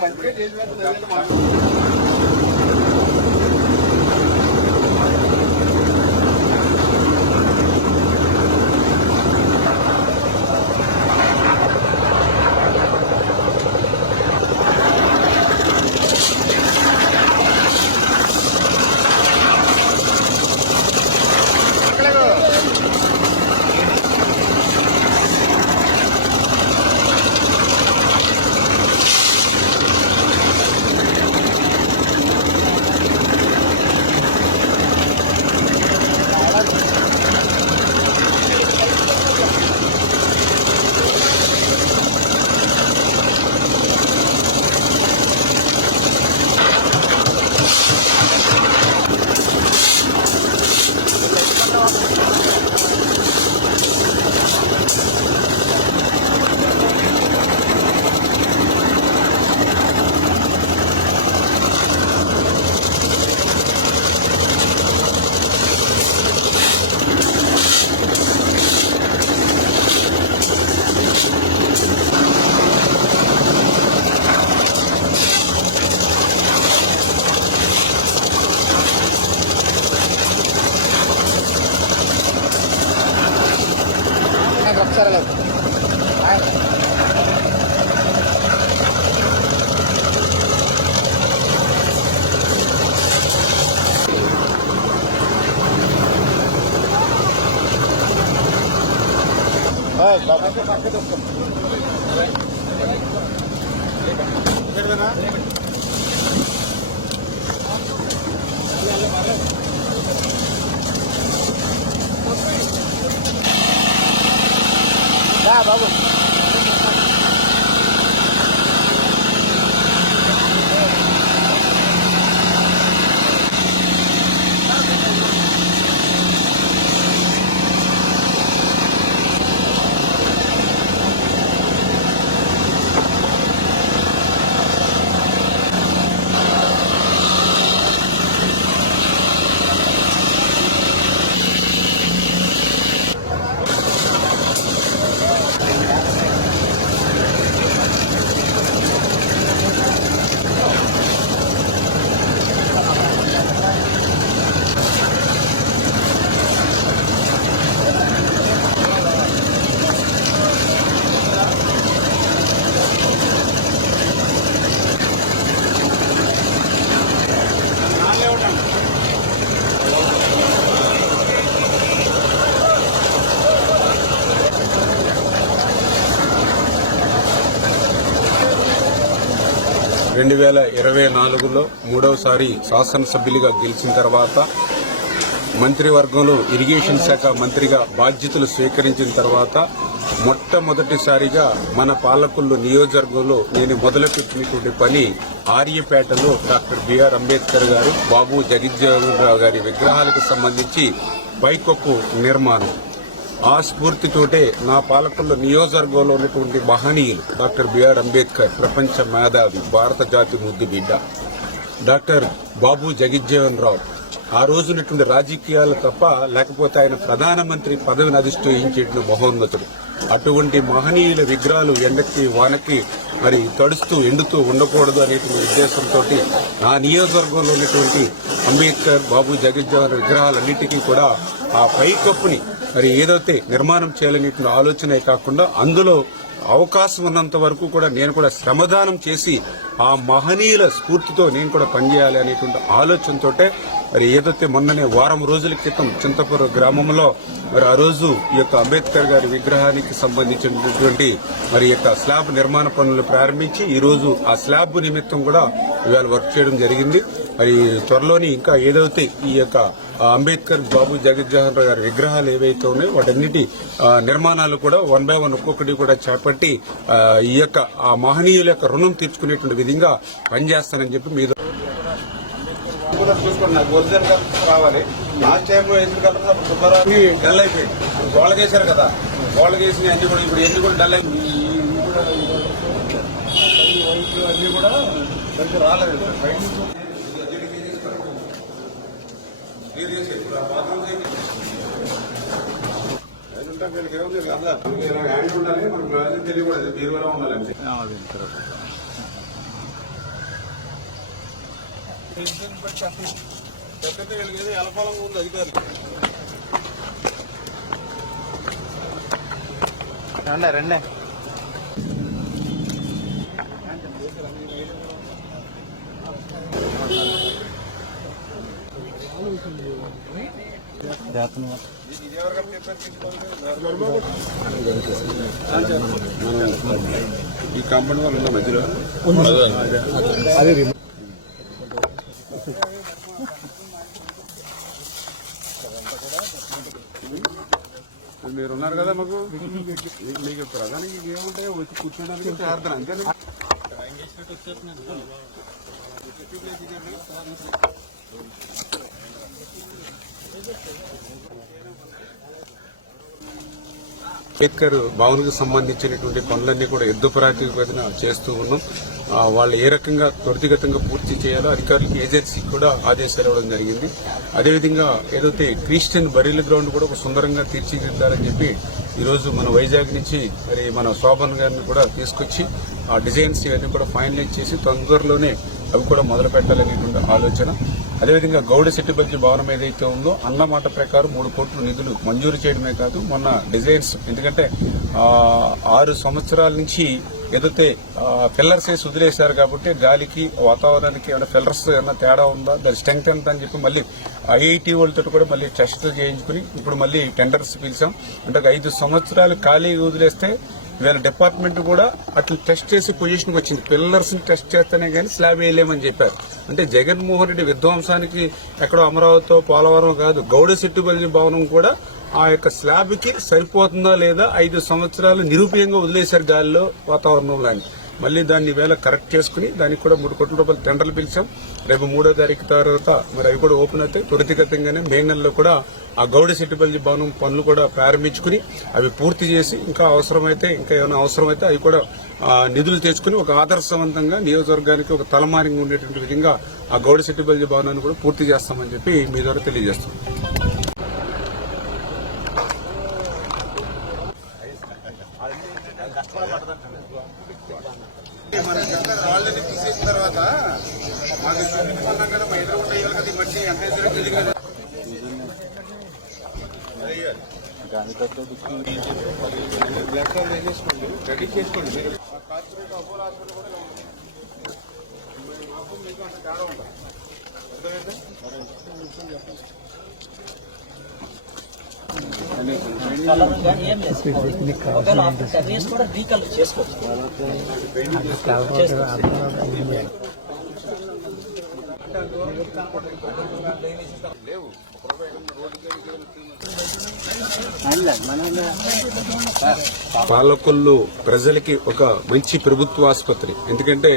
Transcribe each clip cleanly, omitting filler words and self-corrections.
బాబు రెండు 2024లో మూడవసారి శాసనసభ్యులుగా గెలిచిన తర్వాత మంత్రివర్గంలో ఇరిగేషన్ శాఖ మంత్రిగా బాధ్యతలు స్వీకరించిన తర్వాత మొట్టమొదటిసారిగా మన పాలకొల్లు నియోజకవర్గంలో నేను మొదలుపెట్టినటువంటి పని ఆర్యపేటలో డాక్టర్ బిఆర్ అంబేద్కర్ గారు, బాబు జగజ్జీవనరావు గారి విగ్రహాలకు సంబంధించి పైకప్పు నిర్మాణం. ఆ స్ఫూర్తితోటే నా పాలకొల్లు నియోజకవర్గంలో ఉన్నటువంటి మహనీయులు డాక్టర్ బిఆర్ అంబేద్కర్, ప్రపంచ మేధావి, భారత జాతి ముద్దు బిడ్డ, డాక్టర్ బాబు జగజ్జీవనరావు, ఆ రోజునటువంటి రాజకీయాలు తప్ప లేకపోతే ఆయన ప్రధానమంత్రి పదవిని అధిష్ఠించేటువంటి మహోన్నతుడు. అటువంటి మహనీయుల విగ్రహాలు ఎండకి వానకి మరి తడుస్తూ ఎండుతూ ఉండకూడదు అనేటువంటి ఉద్దేశంతో నా నియోజకవర్గంలో ఉన్నటువంటి అంబేద్కర్, బాబు జగజ్జీవనరావు విగ్రహాలన్నిటికీ కూడా ఆ పైకప్పుని మరి ఏదైతే నిర్మాణం చేయాలనేటువంటి ఆలోచనే కాకుండా అందులో అవకాశం ఉన్నంత వరకు కూడా నేను కూడా శ్రమదానం చేసి ఆ మహనీయుల స్ఫూర్తితో నేను కూడా పనిచేయాలి అనేటువంటి ఆలోచనతో మరి ఏదైతే మొన్ననే వారం రోజుల క్రితం చింతపురం గ్రామంలో మరి ఆ రోజు ఈ యొక్క అంబేద్కర్ గారి విగ్రహానికి సంబంధించినటువంటి మరి యొక్క స్లాబ్ నిర్మాణ పనులు ప్రారంభించి ఈ రోజు ఆ స్లాబ్ నిమిత్తం కూడా ఇవాళ వర్క్ చేయడం జరిగింది. మరి త్వరలోని ఇంకా ఏదైతే ఈ యొక్క అంబేద్కర్, బాబు జగజ్జీవనరావు గారి విగ్రహాలు ఏవైతే ఉన్నాయో వాటన్నిటి నిర్మాణాలు కూడా 1 by 1 ఒక్కొక్కటి కూడా చేపట్టి ఈ యొక్క ఆ మహనీయుల యొక్క రుణం తీర్చుకునేటువంటి విధంగా పనిచేస్తానని చెప్పి మీద చూసుకోండి. నాకు ఒరిజినల్ కలర్ రావాలి. లాస్ట్ టైంలో ఎందుకు కలర్ సుబ్బారావు డల్ అయిపోయింది. గోళ్ళకేశారు కదా, గోళ్ళకేసిన అన్ని కూడా ఇప్పుడు ఎన్ని కూడా డల్ అయిపోయి అన్ని కూడా కొంచెం రాలేదు. హ్యాండ్ ఉండాలి, మనకు తెలియకూడదు, బీరువాలో ఉండాలంటే. ఎలపాలం ఉంది అధికారులు రండి ఈ కాంపౌండ్ వాళ్ళు ఉన్న మధ్యలో మీరున్నారు కదా మాకు మీకు ప్రధానికి ఏముంటాయో వచ్చి కూర్చోడానికి ప్రార్థన అంతే. అంబేద్కర్ భవన్కు సంబంధించినటువంటి పనులన్నీ కూడా యుద్ధ ప్రాతిపదికన చేస్తూ ఉన్నాం. వాళ్ళు ఏ రకంగా త్వరితగతంగా పూర్తి చేయాలో అధికారులకు ఏజెన్సీకి కూడా ఆదేశాలు ఇవ్వడం జరిగింది. అదేవిధంగా ఏదైతే క్రిస్టియన్ బరీల గ్రౌండ్ కూడా ఒక సుందరంగా తీర్చిదిద్దాలని చెప్పి ఈరోజు మన వైజాగ్ నుంచి మరి మన శోభన్ గారిని కూడా తీసుకొచ్చి ఆ డిజైన్స్ ఇవన్నీ కూడా ఫైనలైజ్ చేసి తొందరలోనే అవి కూడా మొదలు పెట్టాలనేటువంటి ఆలోచన. అదేవిధంగా గౌడ సెట్టిబల్జీ భవనం ఏదైతే ఉందో అన్న మాట ప్రకారం 3 కోట్ల నిధులు మంజూరు చేయడమే కాదు, మొన్న డిజైన్స్ ఎందుకంటే 6 సంవత్సరాల నుంచి ఏదైతే పిల్లర్స్ వేసి వదిలేశారు కాబట్టి గాలికి వాతావరణానికి ఏమైనా పిల్లర్స్ ఏమైనా తేడా ఉందా, దాని స్ట్రెంగ్త్ ఎంత అని చెప్పి మళ్ళీ ఐఐటి వాళ్ళతో కూడా మళ్ళీ టెస్టులు చేయించుకుని ఇప్పుడు మళ్ళీ టెండర్స్ పిలిచాం. అంటే 5 సంవత్సరాలు ఖాళీగా వదిలేస్తే వీళ్ళ డిపార్ట్మెంట్ కూడా అట్లా టెస్ట్ చేసి పొజిషన్కి వచ్చింది. పిల్లర్స్ ని టెస్ట్ చేస్తేనే కానీ స్లాబ్ వేయలేమని చెప్పారు. అంటే జగన్మోహన్ రెడ్డి విధ్వంసానికి ఎక్కడో అమరావతితో పోలవరం కాదు, గౌడ సెట్టిబల్జీ భవనం కూడా ఆ యొక్క స్లాబ్ కి సరిపోతుందా లేదా 5 సంవత్సరాలు నిరూపయంగా వదిలేశారు గాలిలో వాతావరణంలో అని. మళ్ళీ దాన్ని వేళ కరెక్ట్ చేసుకుని దానికి కూడా 3 కోట్ల రూపాయలు టెండర్లు పిలిచాం. రేపు 3వ తారీఖు తర్వాత మరి అవి కూడా ఓపెన్ అవుతాయి. త్వరితగతంగానే మే నెలలో కూడా ఆ గౌడ సెట్టిబల్జీ భవనం పనులు కూడా ప్రారంభించుకుని అవి పూర్తి చేసి ఇంకా అవసరమైతే ఇంకా ఏమైనా అవసరమైతే అవి కూడా నిధులు తెచ్చుకుని ఒక ఆదర్శవంతంగా నియోజకవర్గానికి ఒక తలమారింగ్ ఉండేటువంటి విధంగా ఆ గౌడ సెట్టిబల్జీ భవనాన్ని కూడా పూర్తి చేస్తామని చెప్పి మీ ద్వారా తెలియజేస్తాం. మన రాళ్ళని తీసేసిన తర్వాత మాకు చూపించుకున్నాం కదా, మా ఎదురు ఉంటాయి కదా మట్టి ఎంత ఎదురు కదా రెడీ చేసుకోండి. కార్పొరేట్ అపోలో హాస్పిటల్ కూడా మాకు మీకు అంత తేడా ఉంటుంది. పాలకొల్లు ప్రజలకి ఒక మంచి ప్రభుత్వ ఆసుపత్రి. ఎందుకంటే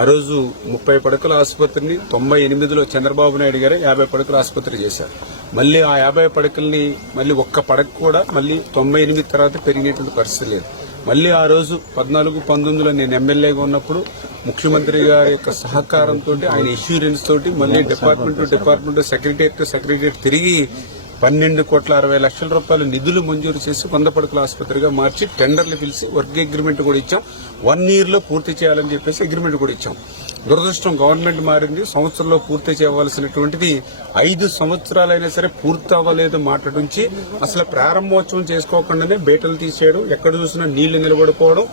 ఆ రోజు 30 పడకల ఆసుపత్రిని 98లో చంద్రబాబు నాయుడు గారు 50 పడకల ఆసుపత్రి చేశారు. మళ్ళీ ఆ 50 పడకల్ని మళ్ళీ ఒక్క పడక కూడా మళ్ళీ 98 తర్వాత పెరిగినటువంటి పరిస్థితి లేదు. మళ్ళీ ఆ రోజు 14-19లో నేను ఎమ్మెల్యేగా ఉన్నప్పుడు ముఖ్యమంత్రి గారి యొక్క సహకారంతో ఆయన ఇన్సూరెన్స్ తోటి మళ్ళీ డిపార్ట్మెంట్ సెక్రటేరియట్ తిరిగి 12,60,00,000 రూపాయలు నిధులు మంజూరు చేసి 100 పడకల ఆసుపత్రిగా మార్చి టెండర్లు పిలిచి వర్క్ అగ్రిమెంట్ కూడా ఇచ్చాం. 1 year లో పూర్తి చేయాలని చెప్పేసి అగ్రిమెంట్ కూడా ఇచ్చాం. దురదృష్టం గవర్నమెంట్ మారింది. సంవత్సరంలో పూర్తి చేయవలసినటువంటిది 5 సంవత్సరాలైనా సరే పూర్తి అవ్వలేదు మాట నుంచి అసలు ప్రారంభోత్సవం చేసుకోకుండానే బేటలు తీసేయడం, ఎక్కడ చూసినా నీళ్లు నిలబడిపోవడం,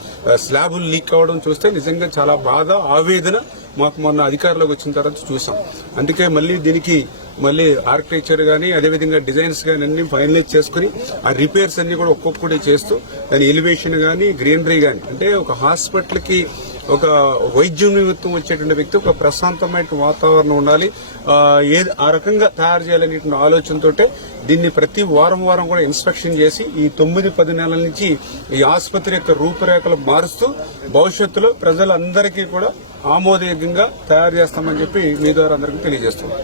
స్లాబులు లీక్ అవ్వడం చూస్తే నిజంగా చాలా బాధ ఆవేదన మాకు మొన్న అధికారంలోకి వచ్చిన తర్వాత చూసాం. అందుకే మళ్ళీ దీనికి మళ్ళీ ఆర్కిటెక్చర్ గానీ అదేవిధంగా డిజైన్స్ గానీ అన్ని ఫైనలైజ్ చేసుకుని ఆ రిపేర్స్ అన్ని కూడా ఒక్కొక్కటి చేస్తూ దాని ఎలివేషన్ గానీ గ్రీనరీ గానీ అంటే ఒక హాస్పిటల్ కి ఒక వైద్యం నిమిత్తం వచ్చేటువంటి వ్యక్తి ఒక ప్రశాంతమైన వాతావరణం ఉండాలి, ఆ రకంగా తయారు చేయాలనేటువంటి ఆలోచనతోటే దీన్ని ప్రతి వారం కూడా ఇన్స్పెక్షన్ చేసి ఈ 9-10 నెలల నుంచి ఈ ఆసుపత్రి యొక్క రూపురేఖలు మారుస్తూ భవిష్యత్తులో ప్రజలందరికీ కూడా ఆమోదయోగ్యంగా తయారు చేస్తామని చెప్పి మీ ద్వారా అందరికీ తెలియజేస్తున్నాం.